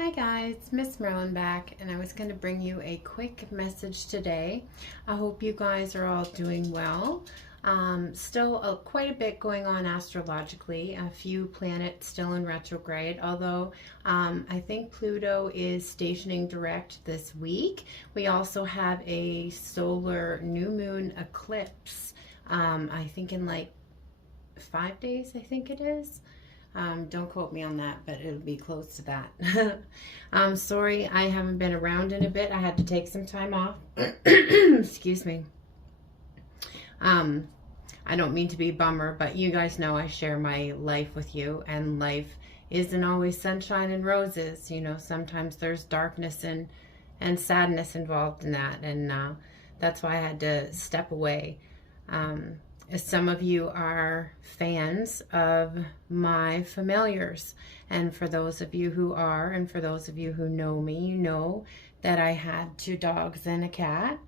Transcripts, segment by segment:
Hi guys, MsMerlin back, and I was going to bring you a quick message today. I hope you guys are all doing well. Still quite a bit going on astrologically, a few planets still in retrograde, although I think Pluto is stationing direct this week. We also have a solar new moon eclipse, I think in like 5 days, I think it is. Don't quote me on that, but it'll be close to that. Sorry, I haven't been around in a bit. I had to take some time off. Excuse me. I don't mean to be a bummer, but you guys know I share my life with you, and life isn't always sunshine and roses. You know, sometimes there's darkness and sadness involved in that, and that's why I had to step away. Some of you are fans of my familiars, and for those of you who are, and for those of you who know me, you know that I had 2 dogs and a cat.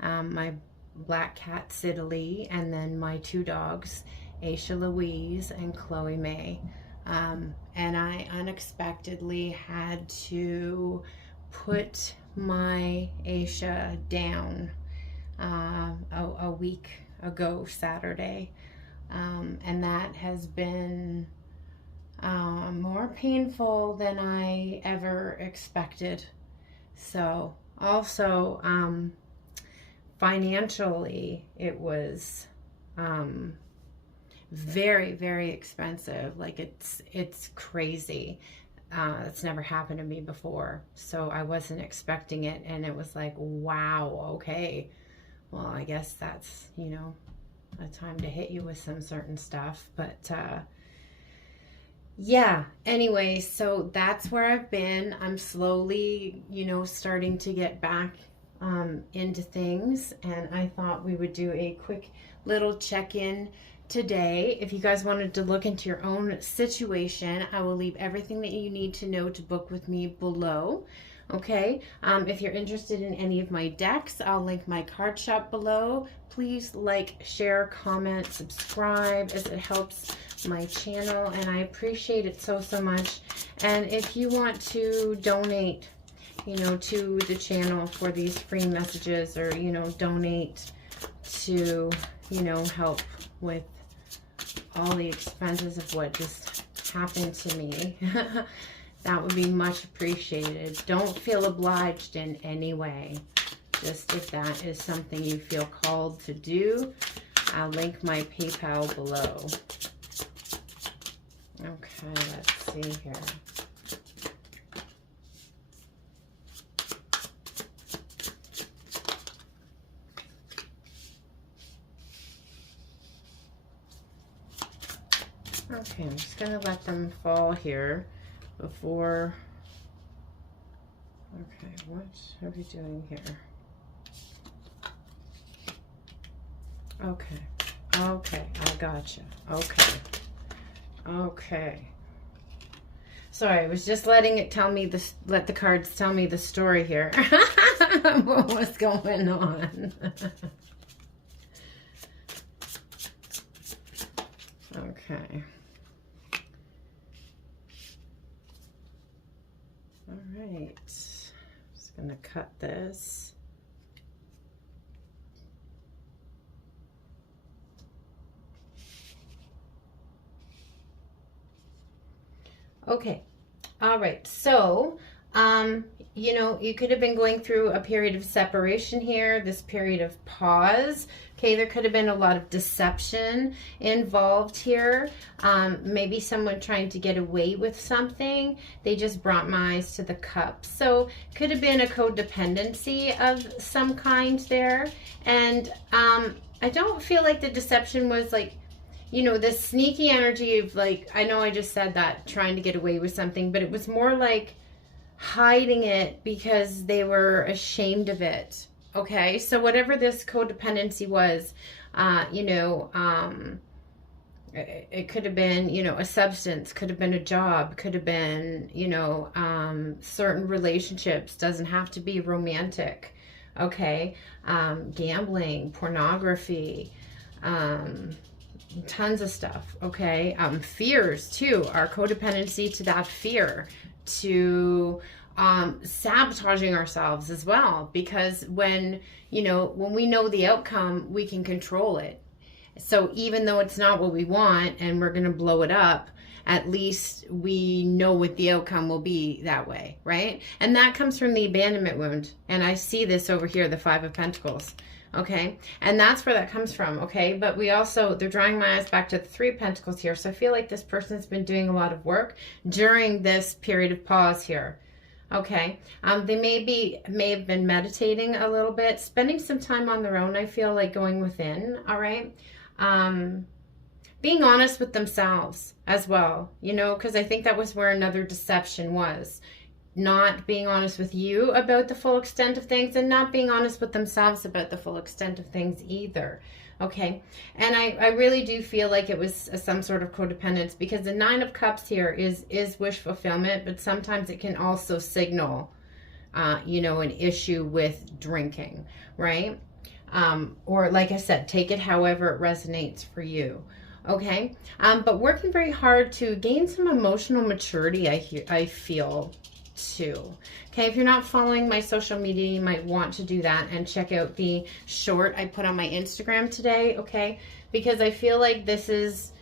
My black cat Sidley, and then my 2 dogs, Aisha Louise and Chloe May. And I unexpectedly had to put my Aisha down a week ago Saturday, and that has been more painful than I ever expected. So also financially it was very, very expensive. Like it's crazy. It's never happened to me before, so I wasn't expecting it, and it was like, wow, okay, well, I guess that's, you know, a time to hit you with some certain stuff. But yeah, anyway, so that's where I've been. I'm slowly, you know, starting to get back into things, and I thought we would do a quick little check-in today. If you guys wanted to look into your own situation, I will leave everything that you need to know to book with me below. Okay, if you're interested in any of my decks, I'll link my card shop below. Please like, share, comment, subscribe, as it helps my channel, and I appreciate it so much. And if you want to donate, you know, to the channel for these free messages, or, you know, donate to, you know, help with all the expenses of what just happened to me, that would be much appreciated. Don't feel obliged in any way. Just if that is something you feel called to do, I'll link my PayPal below. Okay, let's see here. Okay, I'm just going to let them fall here before. Okay, what are we doing here? Okay, I gotcha. Okay. Sorry, I was just letting it tell me this. Let the cards tell me the story here. What was going on? Okay. All right, just gonna cut this. Okay, all right, so you know, you could have been going through a period of separation here, this period of pause. Okay, there could have been a lot of deception involved here. Maybe someone trying to get away with something. They just brought my eyes to the cup. So could have been a codependency of some kind there. And I don't feel like the deception was like, you know, the sneaky energy of, like, I know I just said that, trying to get away with something, but it was more like hiding it because they were ashamed of it. Okay, so whatever this codependency was, you know, it could have been, you know, a substance, could have been a job, could have been, you know, certain relationships, doesn't have to be romantic. Okay, gambling, pornography, tons of stuff. Okay, fears too, our codependency to that fear. to sabotaging ourselves as well, because when we know the outcome, we can control it. So even though it's not what we want and we're going to blow it up, at least we know what the outcome will be that way, right? And that comes from the abandonment wound. And I see this over here, the Five of Pentacles. Okay, and that's where that comes from. Okay, but we also, they're drawing my eyes back to the Three of Pentacles here. So I feel like this person's been doing a lot of work during this period of pause here. Okay, they may have been meditating a little bit, spending some time on their own. I feel like going within. All right, being honest with themselves as well, because I think that was where another deception was. Not being honest with you about the full extent of things, and not being honest with themselves about the full extent of things either. Okay, and I really do feel like it was some sort of codependence, because the Nine of Cups here is wish fulfillment, but sometimes it can also signal, an issue with drinking, right? Or like I said, take it however it resonates for you. Okay, but working very hard to gain some emotional maturity, I feel too. Okay, if you're not following my social media, you might want to do that and check out the short I put on my Instagram today. Okay, because I feel like this is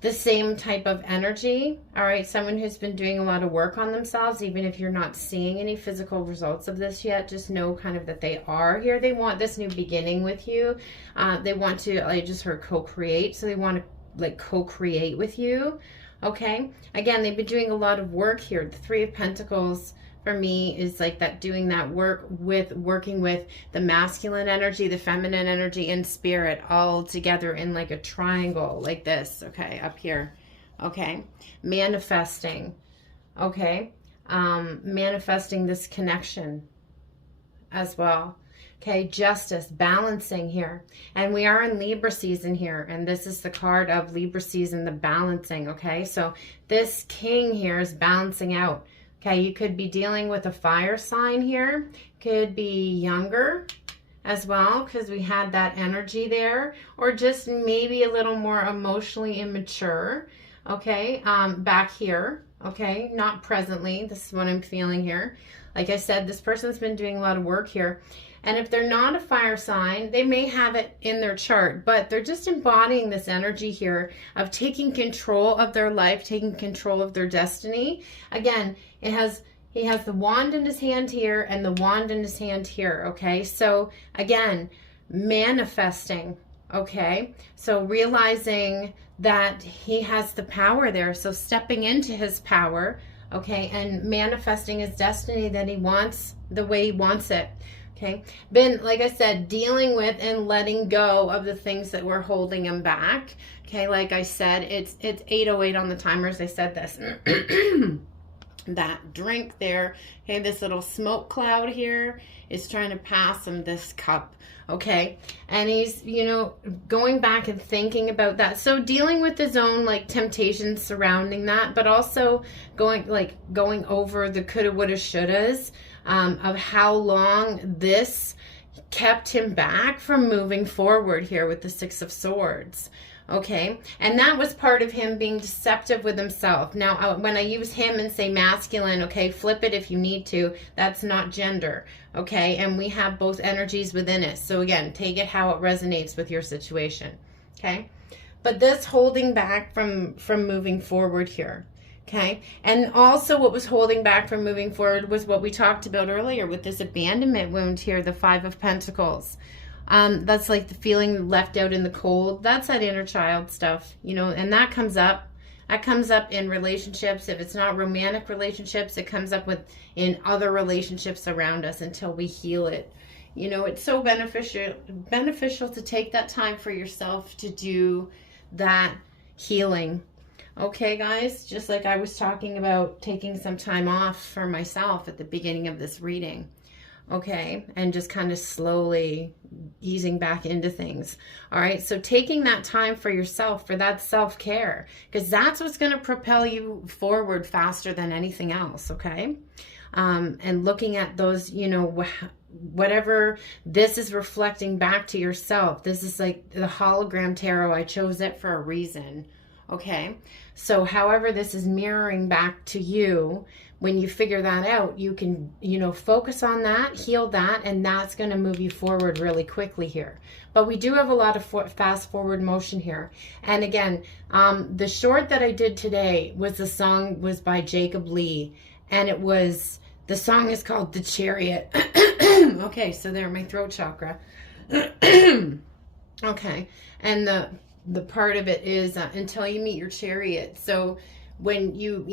the same type of energy. All right, someone who's been doing a lot of work on themselves. Even if you're not seeing any physical results of this yet, just know kind of that they are here. They want this new beginning with you. They want to, I just heard co-create, so they want to like co-create with you. Okay, again, they've been doing a lot of work here. The Three of Pentacles for me is like that, doing that work with working with the masculine energy, the feminine energy, and spirit all together in like a triangle like this. Okay, up here. Okay, manifesting. Okay, manifesting this connection as well. Okay, justice, balancing here. And we are in Libra season here. And this is the card of Libra season, the balancing. Okay, so this king here is balancing out. Okay, you could be dealing with a fire sign here. Could be younger as well, because we had that energy there. Or just maybe a little more emotionally immature. Okay, back here. Okay, not presently. This is what I'm feeling here. Like I said, this person's been doing a lot of work here. And if they're not a fire sign, they may have it in their chart, but they're just embodying this energy here of taking control of their life, taking control of their destiny. Again, he has the wand in his hand here and the wand in his hand here, okay? So again, manifesting, okay? So realizing that he has the power there, so stepping into his power, okay, and manifesting his destiny that he wants the way he wants it. Okay, been, like I said, dealing with and letting go of the things that were holding him back. Okay, like I said, it's 8:08 on the timers. I said this. That drink there, okay, this little smoke cloud here is trying to pass him this cup. Okay, and he's, going back and thinking about that. So dealing with his own like temptations surrounding that, but also going over the coulda, woulda, shouldas. Of how long this kept him back from moving forward here with the Six of Swords. Okay, and that was part of him being deceptive with himself. Now, when I use him and say masculine, okay, flip it if you need to. That's not gender, okay? And we have both energies within it. So again, take it how it resonates with your situation, okay? But this holding back from moving forward here. Okay, and also what was holding back from moving forward was what we talked about earlier with this abandonment wound here, the Five of Pentacles. That's like the feeling left out in the cold. That's that inner child stuff, and that comes up. That comes up in relationships. If it's not romantic relationships, it comes up in other relationships around us until we heal it. It's so beneficial to take that time for yourself to do that healing. Okay, guys, just like I was talking about taking some time off for myself at the beginning of this reading, okay, and just kind of slowly easing back into things. All right, so taking that time for yourself, for that self-care, because that's what's going to propel you forward faster than anything else, okay? And looking at those, whatever this is reflecting back to yourself. This is like the hologram tarot. I chose it for a reason. Okay, so however this is mirroring back to you, when you figure that out, you can, you know, focus on that, heal that, and that's going to move you forward really quickly here. But we do have a lot of fast forward motion here. And again, the short that I did today was the song was by Jacob Lee, and it was, the song is called The Chariot. Okay, so there, my throat chakra. Okay, and the part of it is until you meet your chariot. So when you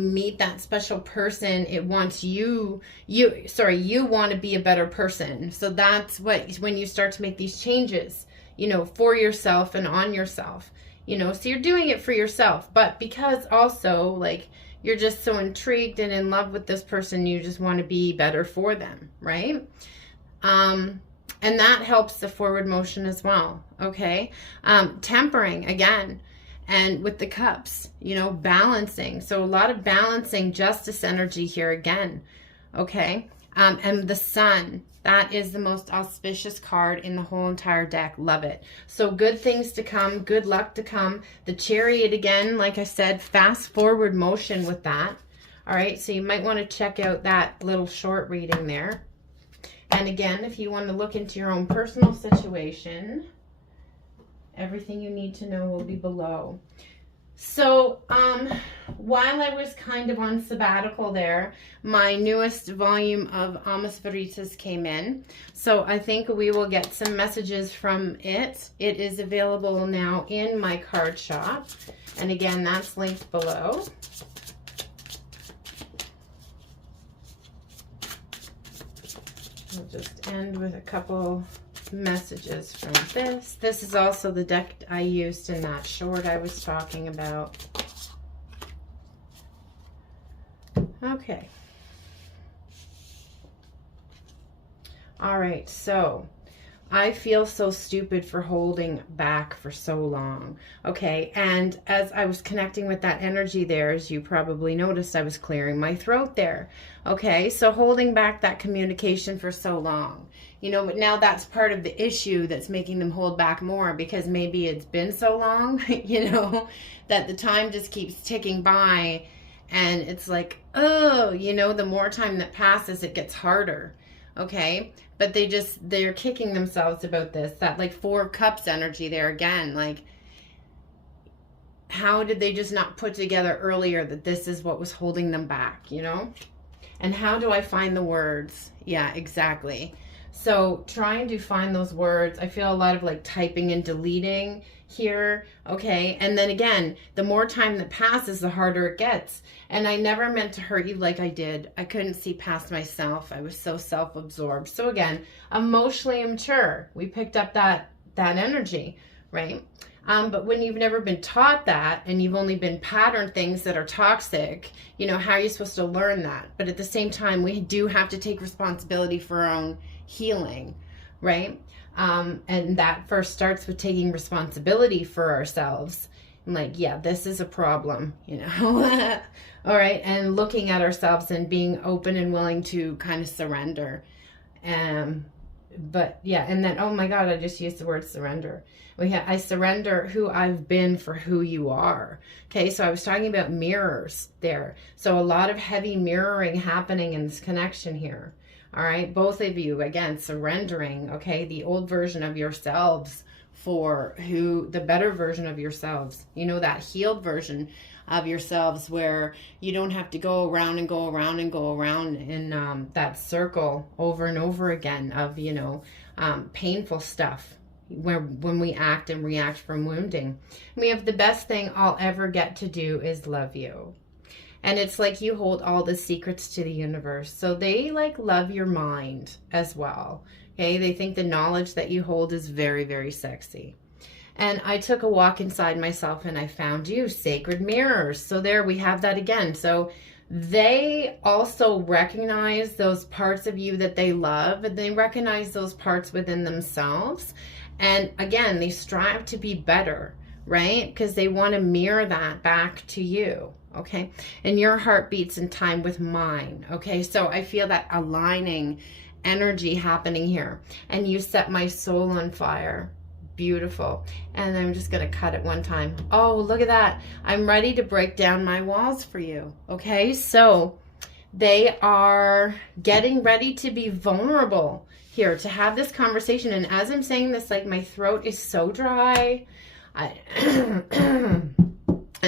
meet that special person, it wants you want to be a better person. So that's what, when you start to make these changes, you know, for yourself and on yourself, you know, so you're doing it for yourself, but because also like you're just so intrigued and in love with this person, you just want to be better for them, right? And that helps the forward motion as well. Okay. Tempering again. And with the cups, you know, balancing. So a lot of balancing, justice energy here again. Okay. And the sun, that is the most auspicious card in the whole entire deck. Love it. So good things to come, good luck to come. The chariot again, like I said, fast forward motion with that. All right. So you might want to check out that little short reading there. And again, if you want to look into your own personal situation, everything you need to know will be below. So, while I was kind of on sabbatical there, my newest volume of MsMerlin came in. So I think we will get some messages from it. It is available now in my card shop. And again, that's linked below. I'll just end with a couple messages from this. This is also the deck I used in that short I was talking about. Okay. All right, so I feel so stupid for holding back for so long. Okay, and as I was connecting with that energy there, as you probably noticed, I was clearing my throat there. Okay, so holding back that communication for so long. You know, but now that's part of the issue that's making them hold back more, because maybe it's been so long, you know, that the time just keeps ticking by, and it's like, oh, you know, the more time that passes, it gets harder. Okay, but they're kicking themselves about this, that like 4 of Cups energy there again. Like, how did they just not put together earlier that this is what was holding them back, you know? And how do I find the words? Yeah, exactly. So trying to find those words, I feel a lot of like typing and deleting here. Okay, and then again, the more time that passes, the harder it gets. And I never meant to hurt you like I did. I couldn't see past myself. I was so self-absorbed. So again, emotionally immature. We picked up that energy, right? But when you've never been taught that, and you've only been patterned things that are toxic, you know, how are you supposed to learn that? But at the same time, we do have to take responsibility for our own healing, right? And that first starts with taking responsibility for ourselves. Like, yeah, this is a problem, you know. All right, and looking at ourselves and being open and willing to kind of surrender. But yeah, and then, oh my God, I just used the word surrender. I surrender who I've been for who you are. Okay, so I was talking about mirrors there. So a lot of heavy mirroring happening in this connection here. All right, both of you, again, surrendering, okay, the old version of yourselves for the better version of yourselves. You know, that healed version of yourselves where you don't have to go around and go around and go around in that circle over and over again of, you know, painful stuff when we act and react from wounding. We have the best thing I'll ever get to do is love you. And it's like you hold all the secrets to the universe. So they like love your mind as well. Okay, they think the knowledge that you hold is very, very sexy. And I took a walk inside myself and I found you, sacred mirrors. So there we have that again. So they also recognize those parts of you that they love, and they recognize those parts within themselves. And again, they strive to be better, right? Because they want to mirror that back to you. Okay, and your heart beats in time with mine. Okay, so I feel that aligning energy happening here. And you set my soul on fire. beautiful. And I'm just going to cut it one time. Oh, look at that. I'm ready to break down my walls for you. Okay, so they are getting ready to be vulnerable here, to have this conversation. And as I'm saying this, like, my throat is so dry. And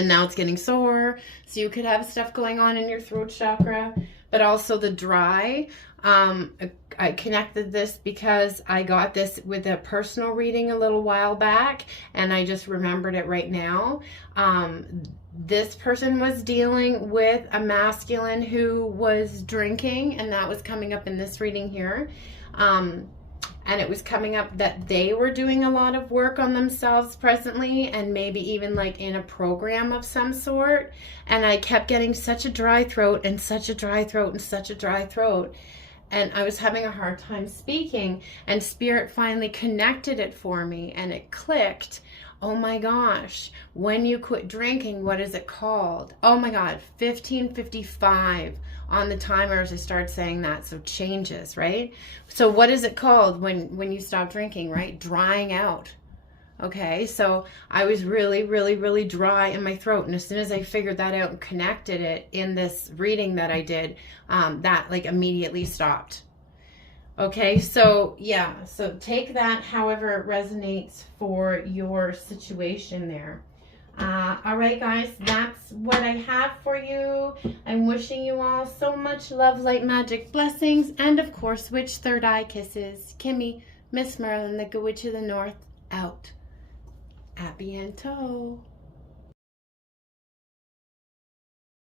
now it's getting sore. So you could have stuff going on in your throat chakra, but also the dry. I connected this because I got this with a personal reading a little while back, and I just remembered it right now. This person was dealing with a masculine who was drinking, and that was coming up in this reading here. And it was coming up that they were doing a lot of work on themselves presently, and maybe even like in a program of some sort. And I kept getting such a dry throat and such a dry throat and such a dry throat. And I was having a hard time speaking, and Spirit finally connected it for me, and it clicked. Oh my gosh, when you quit drinking, what is it called? Oh my God, 15:55 on the timer as I start saying that. So changes, right? So what is it called when you stop drinking, right? Drying out. Okay, so I was really, really, really dry in my throat. And as soon as I figured that out and connected it in this reading that I did, that like immediately stopped. Okay, so yeah, so take that however it resonates for your situation there. All right, guys, that's what I have for you. I'm wishing you all so much love, light, magic, blessings, and of course, witch third eye kisses. Kimmy, MsMerlin, the Good Witch of the North, out. A bientôt.